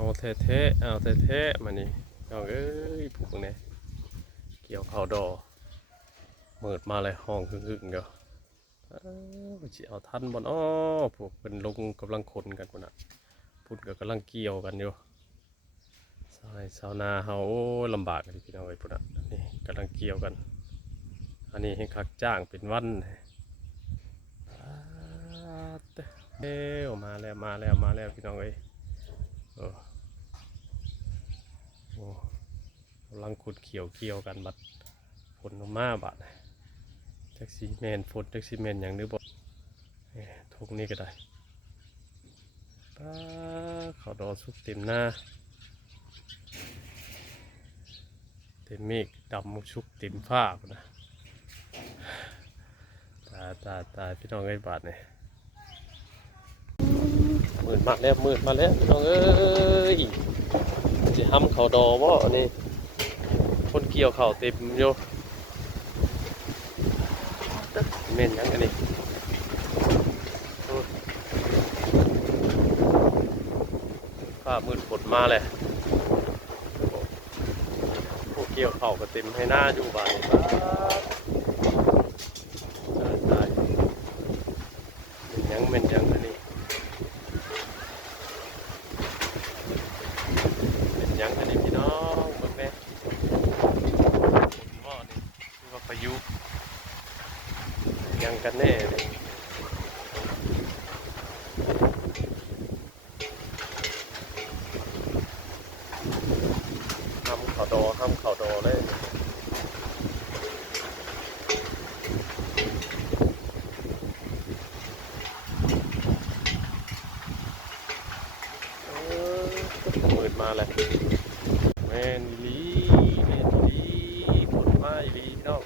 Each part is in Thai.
เอาเท่ๆเอาเท่ๆมานี่เอาเอ้ยพวกนี้เกี่ยวข้าวดอเมิดมาเลยห้องหึ่งๆเดียวจะเอาทันบนอ้อพวกเป็นลงกำลังคนกันพุ่นน่ะพุ่นก็กำลังเกี่ยวกันอยู่ชาวนาเฮาโอ้ลำบากกันพี่น้องไอ้พุ่นน่ะนี่กำลังเกี่ยวกันอันนี้ให้คักจ้างเป็นวันเอ้วมาแล้วพี่น้องเอ้ยโอ้กำลังขุดเกี่ยวกันบัดฝนมาบัดแท็กซี่แมนฝนแท็กซี่แมนอย่างนึกบอกทุกนี้ก็ได้ป้าเขาดอสุกเต็มหน้าเต็มเมฆดำชุกเต็มฟ้านะตายพี่น้องไอ้บาดเนี่ยมืดมาแล้วพี่น้องเอ้ยจะทำเขาดอว่าอันนี้คนเกี่ยวเข่าเต็มโยเม่นยังอันนี้ฟ้ามืดฝนมาเลยพวกเกี่ยวเข่าก็เต็มให้หน้าอยู่บ้านตายเม่นยังอันนี้ยังอันนี้พี่น้องเบิ่งแม่ฝนว่านี่คือว่าพายุยังกันแน่เลยห้ามเขาดอเลยมืดมาเลยแม่นลีฝนมาอีลีเนาะ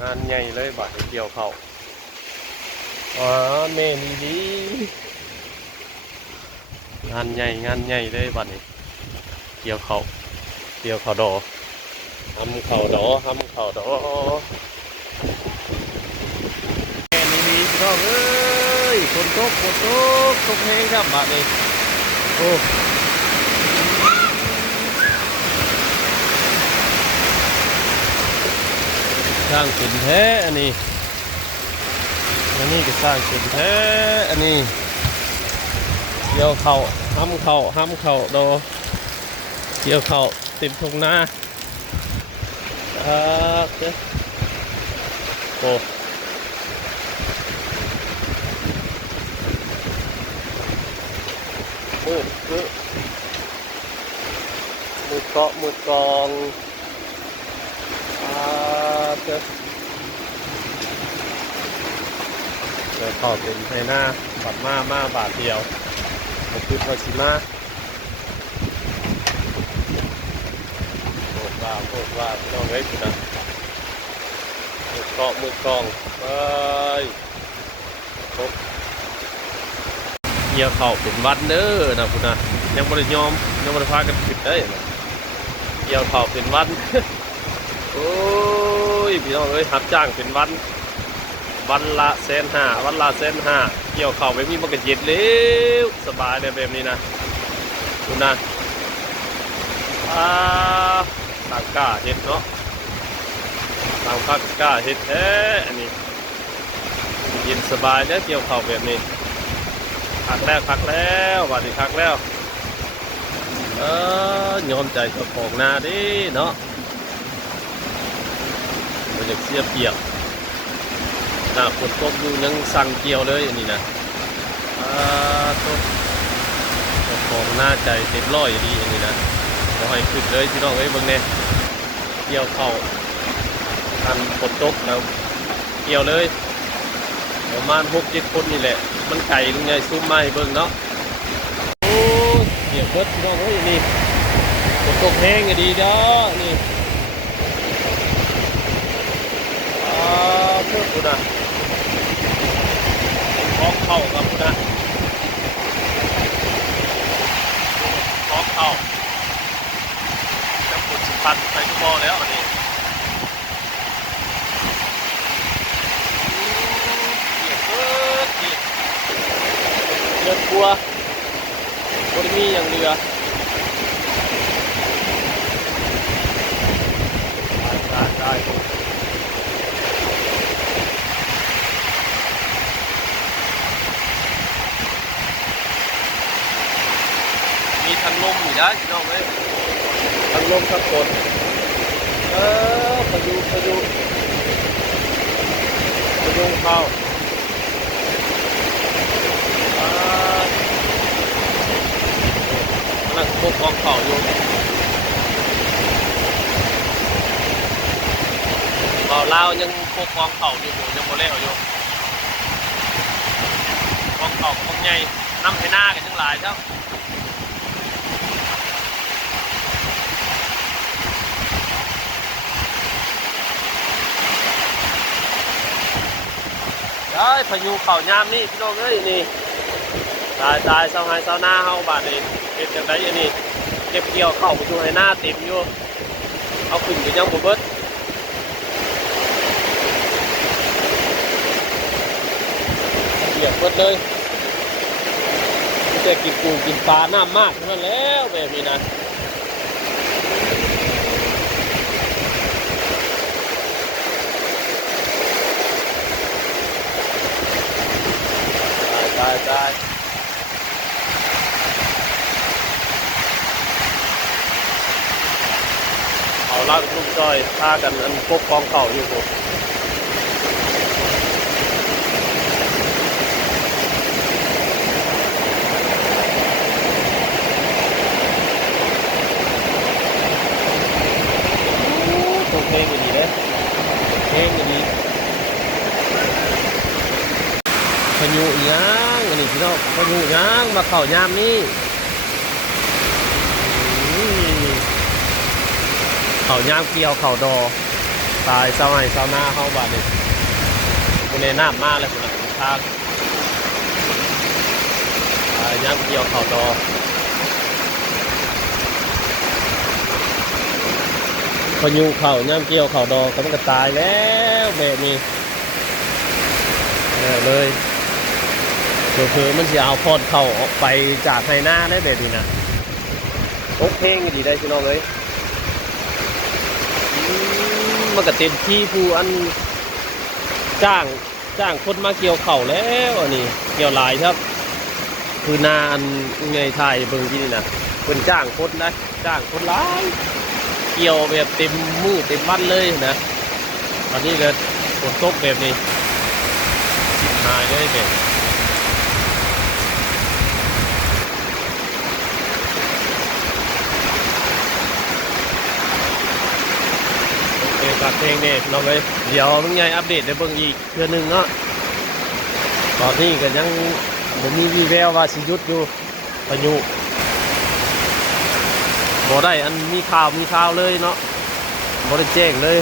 งานใหญ่เลยบาดเกี่ยวเข่าแม่นลีงานใหญ่เลยบาดนี้เกี่ยวเข่าดอทำเข่าดอแม่นลีพี่น้องเอ้ยฝนตกแห้งครับบาดนี้โอ้สร้างเป็นแท้อันนี้ก็สร้างเป็นแท้อันนี้เกี่ยวเข่าห้ำเข่าโดเกี่ยวเข่าเต็มทุ่งนาเจ้าโอ้มืดเกาะมืดกองเจ้าเข้าเป็นไทหน้าบัดมาบาทเดียวผมคือพอชิมาโคตรว่าพี่น้องเอ้ยคุณนะมืดกองเอ้ยเกี่ยวเข่าเป็นวันเด้อนะคุณนะยังบริยอมยังบริพากันผิดได้เกี่ยวเข่าเป็นวันโอ้ยพี่น้องเอ้ยรับจ้างเป็นวันละ150,000วันละ150,000เกี่ยวเข่าแบบนี้มันก็เย็นเร็วสบายเลยแบบนี้นะคุณนะต่างกล้าเห็ดเนาะต่างพักกล้าเห็ดแท้อันนี้เย็นสบายแล้วเกี่ยวเข่าแบบนี้คักแล้ววันนี้คักแล้วยอมใจเจ้าของนาดิเนาะมันจะเสียเปรียบหน้าฝนตกอยู่ยังสั่งเกี่ยวเลยอันนี้นะเจ้าของหน้าใจเต็มร้อยดีอันนี้นะขอให้ขึ้นเลยพี่น้องเอ้ยเบิ่งเนี่ยเกี่ยวเข่าทันฝนตกแล้วเกี่ยวเลยประมาณ6-7 คนนี่แหละมันไก่ลุงใหญ่ซุ่มมาให้เบิ่งเนาะโอ้เกี่ยวเบิดพี่น้องเอ้ยนี่ฝนตกแห้งก็ดีเด้อนี่เพื่อคุณนะท้องเข้าครับคุณนะท้องเข้าจะปวดพันไปทุกโมแล้วอันนี้เกี่ยวเบิด เรือนครัวบริมีอย่างเรือได้มีทางลมอยู่ได้พี่น้องเอ้ยทางลมทางฝนพายุเข้ากำลังพบกองเข่าอยู่เรายังพบกองเข่าอยู่ยังโมเล่อยู่กองเข่ากองใหญ่น้ำให้หน้ากันทั้งหลายเจ้าได้พายุเข่ายามนี่พี่น้องเอ้ยนี่ตายเสาไฮเสาหน้าเฮาบาดนี่เป็นจังไดอันนี้เก็บเกี่ยวเข้าไปอยู่ให้หน้าเต็มอยู่เอาขึ้นไปยังบ่เบิดเปียกเบิดเลยจะกินปูกินปลาหน้ามากเท่านั้นแล้วแบบนี้นะตายเอาล่างลูกจอยพากันอันพบกองเข่าอยู่ผมตัวเพลงอย่างนี้เลยเพลงอย่างนี้พายุย่างอันนี้พี่น้องพายุย่างมาเข่ายามนี่เข่ายามเกี่ยวเข่าดอตายเศร้าไห้เศร้าหน้าเข้าบาดเลยคุณเนน้ำมาเลยคุณนะทางตายยามเกี่ยวเข่าดอพายุเข่าย่ำเกี่ยวเข่าดอก็มันก็ตายแล้วแบบนี้เลยเผื่อมันจะเอาพอดเข่าออกไปจากไฮหน้าได้แบบนี้นะโอเพลงดีได้พี่น้องเลยมันก็เต็มที่ผู้อันจ้างคนมาเกี่ยวเข่าแล้วอันนี้เกี่ยวลายครับคือนาอันไงไทยเบิ่งที่นี่นะคนจ้างคนนะจ้างคนร้ายเกี่ยวแบบเต็มมือเต็มวันเลยนะตอนนี้ก็ฝนตกแบบนี้หายเลยแบบฝากเพลงเนี่ยน้องเลยเดี๋ยวมึงไงอัปเดตในเบิ่งอีกเทื่อนึงเนาะตอนนี้ก็ยังผมมีวีแววว่าสิยุดอยู่พายุบ่ได้อันมีข่าวเลยเนาะบ่ได้แจ้งเลย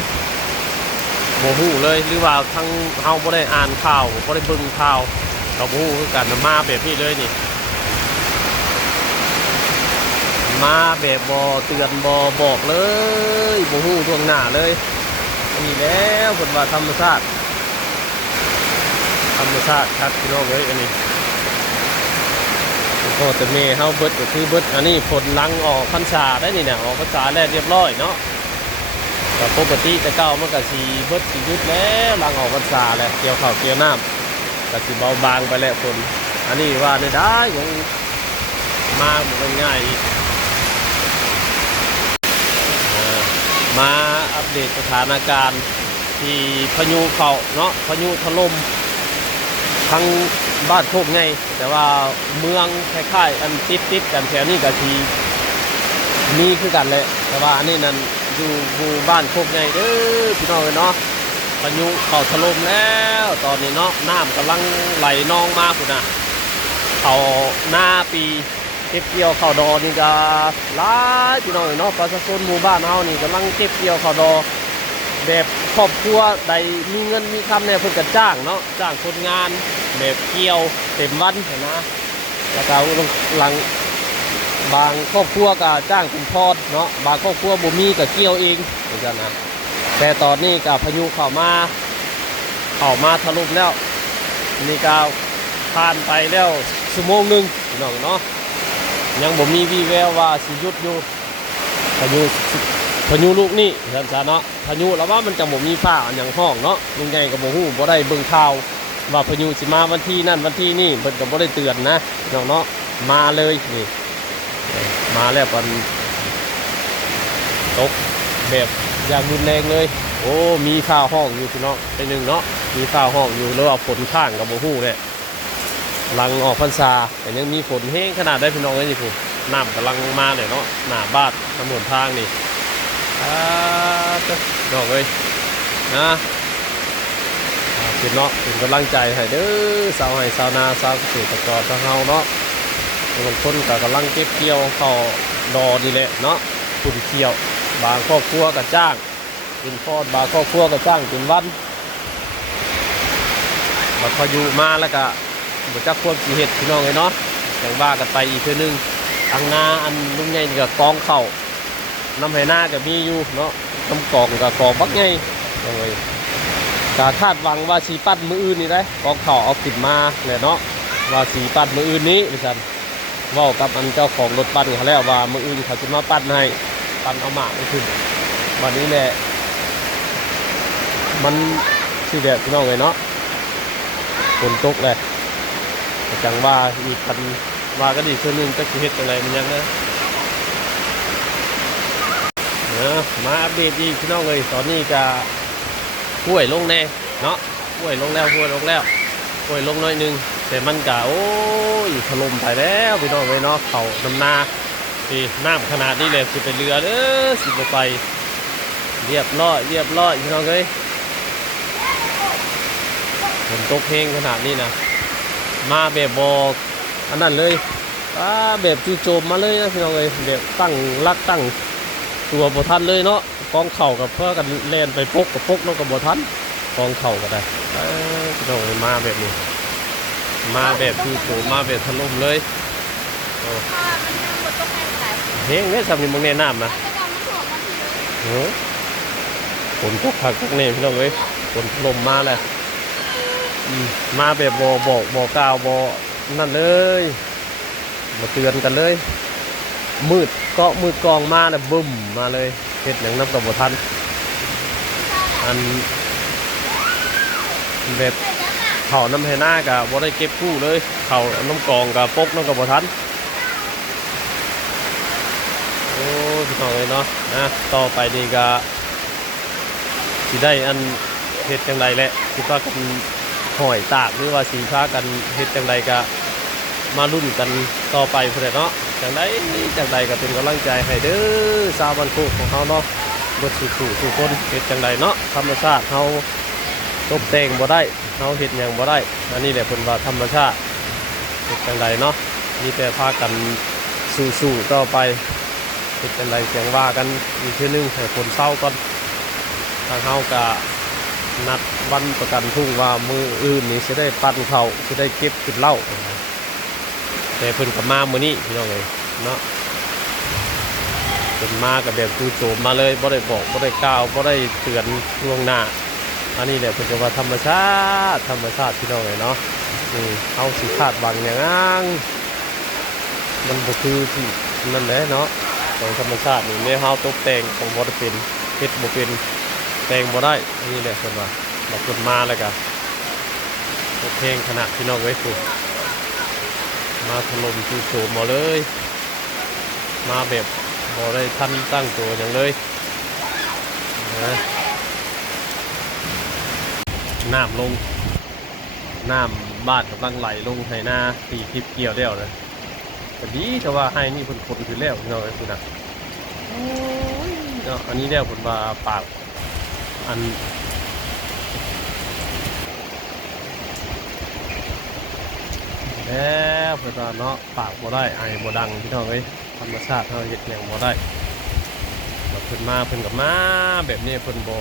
บ่ฮู้เลยหรือว่าทั้งเฮาบ่ได้อ่านข่าวบ่ได้เบิ่งข่าวเราบ่ฮู้คือกันมาแบบนี้เลยนี่มาแบบบ่เตือนบ่บอกเลยบ่ฮู้ล่วงหน้าเลยนี่แล้วเพิ่นว่าธรรมชาติครับพี่น้องเอ้ยอันนี้พอแต่เมย์เฮาเบิดก็คือเบิดอันนี้ผลลังออกพรรษาได้นี่เนี่ยออกพรรษาแล้วเรียบร้อยเนาะแต่ปกติแต่เก่ามันก็สีเบิดสียุดแล้วลังออกพรรษาแล้วเกี่ยวข้าวเกี่ยวน้ำก็สีเบาบางไปแล้วฝนอันนี้ว่าได้ยังมาง่ายมาอัปเดตสถานการณ์ที่พายุเข้าเนาะพายุถล่มทั้งบ้านโคกไงแต่ว่าเมืองคล้ายๆอันติดกันแถวนี้ก็ทีมีคือกันเลยแต่ว่าอันนี้นั่นอยู่หมู่บ้านโคกไงเด้อพี่น้องเนาะพายุเข้าถล่มแล้วตอนนี้เนาะน้ำกำลังไหลนองมาคุณนะเขาหน้าปีเก็บเกี่ยวข้าวดอนี่ก็หลายพี่น้องเนาะประชาชนหมู่บ้านเฮานี่กำลังเก็บเกี่ยวข้าวดอแบบครอบครัวใดมีเงินมีคำเนี่ยเพิ่นก็จ้างเนาะจ้างคนงานแบบเกี่ยวเต็มวันนะแล้วก็หลังบางครอบครัวก็จ้างเป็นทอดเนาะบางครอบครัวบ่มีก็เกี่ยวเองเหมือนกันนะแต่ตอนนี้ก็พายุเข้ามาถล่มแล้วนี่ก็ผ่านไปแล้ว ชั่วโมงหนึงพี่น้องเนาะยังบ่มีวี่แววว่าสิหยุดอยู่พายุลูกนี่ท่านซะเนาะพายุแล้วว่ามันจะบ่มีฟ้าอันหยังห้องเนาะลุงใหญ่ก็บ่ฮู้บ่ได้เบิ่งข่าวว่าพายุสิมาวันที่นั่นวันที่นี่เพิ่นก็บ่ได้เตือนนะพี่น้องเนาะมาเลยนี่มาแล้วปันตกแบบอย่างรุนแรงเลยโอ้มีฟ้าห้องอยู่พี่น้องไปหนึงเนาะมีฟ้าห้องอยู่แล้วว่าฝนข้างก็บ่ฮู้แหละหลังออกพรรษาแต่ยังมีฝนแห้งขนาดได้พี่น้องเอ้ยนี่พุ่นน้ำกำลังมาเลยเนาะหน้าบ้านถนนทางนี่ดอกเลยนะเป็นเนาะเป็นกำลังใจให้เด้อสาวไห้สาวนาสาวเกษตรกรทั้งเฮาเนาะบางคนก็กำลังเก็บเกี่ยวเข้าดอนี่แหละเนาะคุณเกี่ยวบางครอบครัวก็จ้างเป็นพอดบางครอบครัวก็จ้างเป็นวันบัดพออยู่มาแล้วก็บ่จักควบสิเฮ็ดพี่น้องเลยเนาะอย่างว่ากันไปอีกเทื่อนึงทางนาอันลุงใหญ่นี่ก็กองเข้าน้ำไหหน้าก็มีอยู่เนาะน้ำกองก็กองบักใหญ่เลยกาคาดหวังว่าสีปั้นมืออื่นนี่ได้กองเข้าเอาขึ้นมาเลยเนาะว่าสีปั้นมืออื่นนี้ดิฉันว่ากับอันเจ้าของรถปั้นเขาแล้วว่ามืออื่นเขาจะมาปั้นให้ปั้นเอาหมากไปขึ้นวันนี้แหละมันชื่อแบบพี่น้องเลยเนาะฝนตกเลยจังว่าอีกคันว่าก็ดีเท่านึงจะเฮ็ดอะไรมันยังนะมาอัปเดตอีกพี่น้องเลยตอนนี้จะห้วยลงแน่เนาะห้วยลงแล้วห้วยลงหน่อยนึงแต่มันกะโอ้ยถล่มไปแล้วพี่น้องเลยเนาะเขาน้ำนาที่น้ำขนาดนี้เลยสิไปเรือเด้อสิไปเรียบร้อยพี่น้องเลยฝนตกแห้งขนาดนี้นะมาแบบบอกอันนั้นเลยแบบจู่โจมมาเลยนะพี่น้องเลยแบบตั้งรักตั้งตัวบ่ทันเลยเนาะกองเข่ากับเพื่อกันเล่นไปปกแล้วกับบ่ทันกองเข่าก็ได้พี่น้องเลยมาแบบนี้มาแบบจู่โจมมาแบบถล่มเลยเฮ้งเนี่ยทำนี่มึงแนะนำนะฝนตกผักตกเนยพี่น้องเลยฝนถล่มมาเลยมาแบบบ่กล่าวบ่นั่นเลยมาเตือนกันเลยมืดกองมาเนี่ยบึ้มมาเลยเฮ็ดอย่างน้ำกับบ่ทันอันแบบเขาน้ำไหหน้ากับบ่ได้เก็บกู้เลยเขาน้ำกองกับปกน้ำกับบ่ทันโอ้พี่น้องเลยเนาะนะต่อไปนี่ก็สิได้อันเฮ็ดจังไรแหละคิดว่ากันหอยตากหรือว่าสีฟ้ากันเฮ็ดจังไรก็มารุ่นกันต่อไปเพื่อนเนาะจังใดก็เป็นกำลังใจให้เด้อชาวบ้านโคกของเขาเนาะบทสู่คนเฮ็ดจังใดเนาะธรรมชาติเขาตกแต่งบ่ได้เขาเฮ็ดหยังบ่ได้อันนี้แหละเพิ่นว่าธรรมชาติเฮ็ดจังใดเนาะมีแต่พากันสู่ต่อไปเฮ็ดจังใดเสียงว่ากันอีกทีนึงให้คนเศร้าก่อนทางเฮาก็นัดวันประกันพรุ่งว่ามืออื่นนี่จะได้ปั้นเขาจะได้เก็บกินเหล้าแต่เพิ่นกับมามื้อนี้พี่น้องเลยเนาะเพิ่นมากับแบบจู่โจมมาเลยบ่ได้บอกบ่ได้กล่าวบ่ได้เตือนล่วงหน้าอันนี้แหละเพิ่นก็ว่าธรรมชาติพี่น้องเลยเนาะเอาสิคาดหวังอย่างนั้นมันบ่คือที่นั่นแหละเนาะของธรรมชาตินี่แนวเฮาตกแต่งของบ่ได้เป็นเฮ็ดบ่เป็นแต่งบ่ได้อันนี้แหละเพิ่นว่าบักเพิ่นมาแล้วก็ตกเพลงขนาดพี่น้องเอ้ยพุ่นมาถล่มจู่โจมมาเลยมาแบบบ่ได้ทันตั้งตัวอย่างเลยนะน้ำลงน้ำบ้านกำลังไหลลงให้หน้าตีคลิปเกี่ยวแล้วนะพอดีแต่ว่าให้นี่เพิ่นคนคือแล้วพี่น้องเอ้ยพุ่นนะอันนี้แล้วเพิ่นว่าปากอันแล้วเพื่อนเนาะปากบ่ได้ไอบ่ดังพี่น้องเอ้ยธรรมชาติเฮาเฮ็ดหยังบ่ได้เพิ่นมาเพิ่นกับมาแบบนี้เพิ่นบ่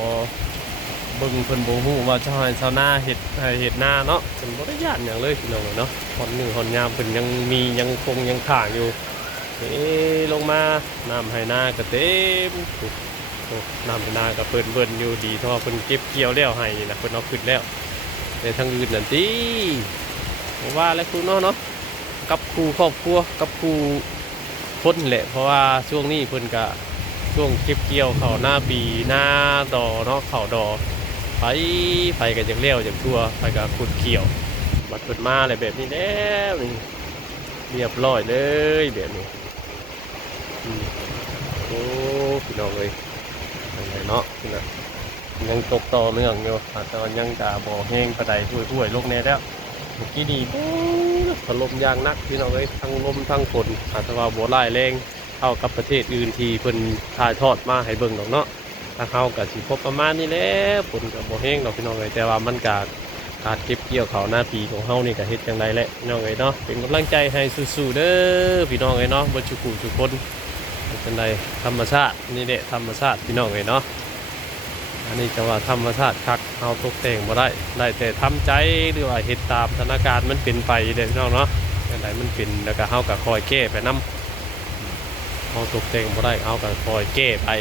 เบิ่งเพิ่นบ่ฮู้ว่าชาวไร่ชาวนาเฮ็ดนาเนาะเพิ่นบ่ได้ย่านหยังเลยพี่น้องเนาะฮอดมื้อฮอดยามเพิ่นยังมียังคงยังข้างอยู่ลงมาน้ำให้นาก็เต็มน้ำให้นาก็เบิ่นอยู่ดีเพราะว่าเพิ่นเก็บเกี่ยวแล้วให้นะเพิ่นเอาขึ้นแล้วแต่ทางอื่นนั่นติว่าแล้วคุณเนาะ กับครูครอบครัวกับครูพ้นแหละเพราะว่าช่วงนี้เพิ่นก็ช่วงเก็บเกี่ยวข้าวหน้าปีหน้าดอเนาะข้าวดอไปกันจากเลี้ยวจากทั่วไปกับขุดเกี่ยวบัดเพิ่นมาอะไรแบบนี้แล้วนี่เรียบร้อยเลยแบบนี้โอ้พี่น้องเลยอะไรเนาะพี่น้องยังตกต่อเนื่องอยู่แต่ว่ายังกะบ่แห้งปานใดห่วยๆลงแน่แล้วเมื่อกี้นี่ถล่มอย่างหนักพี่น้องเลยทั้งลมทั้งฝนอาจจะว่าบ่ร้ายแรงเท่ากับประเทศอื่นที่เพิ่นถ่ายทอดมาให้เบิ่งดอกเนาะถ้าเฮาก็สิพบประมาณนี้แหละฝนก็บ่แห้งดอกพี่น้องเลยแต่ว่ามันก็การเก็บเกี่ยวข้าวหน้าปีของเฮานี่ก็เฮ็ดจังไดแหละพี่น้องเอ้ยเนาะเป็นกำลังใจให้สู้ๆเด้อพี่น้องเอ้ยเนาะบ่ชุกุทุกคนเป็นจังไดธรรมชาตินี่แหละธรรมชาติพี่น้องเอ้ยเนาะอันนี้จะว่าธรรมชาติคักเฮาตกแต่งบ่ได้แต่ทำใจหรือว่าเฮ็ดตามสถานการณ์มันเป็นไปเด้อพี่น้องเนาะจังไดมันเป็นแล้วก็เฮาก็คอยแก้ไปนำเฮาตกแต่งบ่ได้เฮาก็คอยแก้ไป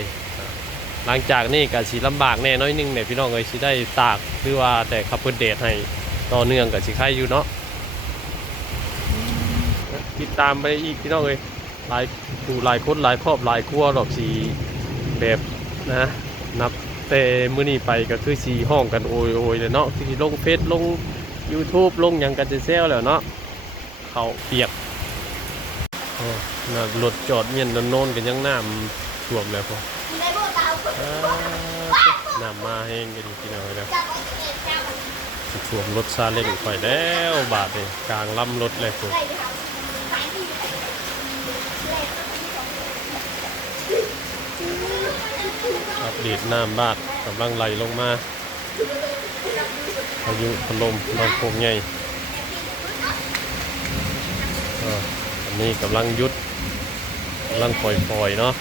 หลังจากนี้ก็สิลำบากแน่น้อยนึงเนี่ยพี่น้องเอ้ยสิได้ตากหรือว่าแต่ขับเพิ่นเดทให้ต่อเนื่องก็สิใครอยู่เนาะติดตามไปอีกพี่น้องเอ้ยหลายผู้หลายคนหลายครอบหลายครัวดอกสีแบบนะนับแต่มื้อนี้ไปก็คือสีห้องกันโอยเลยเนาะที่ลงเฟซลง YouTube ลงหยังกันจะแซวแล้วเนาะเขาเปียกน่ะรถจอดเมียนโน่นกันยังน้ำท่วมเลยพอน้ำมาแห้งกันพี่น้องเลยท่วมรถซาเล้งไปแล้วบาดเลยกลางลำรถเลยคุณอัปเดตน้ำบาดกำลังไหลลงมาพายุถล่มน้องโคมใหญ่อันนี้กำลังยุดกำลังปล่อยๆเนาะ